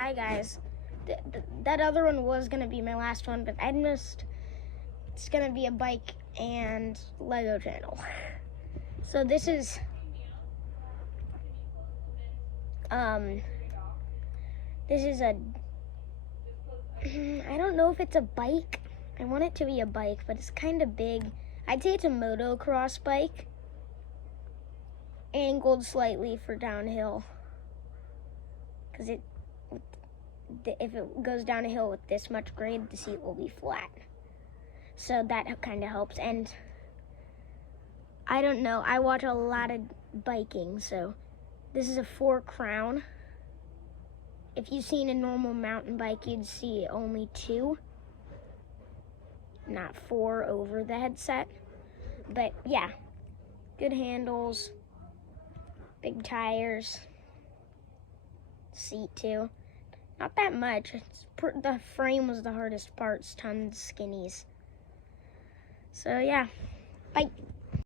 Hi guys. That other one was gonna be my last one, but I missed. It's gonna be a bike and Lego channel. So this is this is a I don't know if it's a bike. I want it to be a bike, but it's kind of big. I'd say it's a motocross bike, angled slightly for downhill, because if it goes down a hill with this much grade, the seat will be flat. So that kind of helps. And I don't know, I watch a lot of biking, so this is a 4 crown. If you've seen a normal mountain bike, you'd see only 2, not 4 over the headset. But yeah, good handles, big tires, seat too. Not that much. The frame was the hardest part. Tons skinnies. So yeah, bye.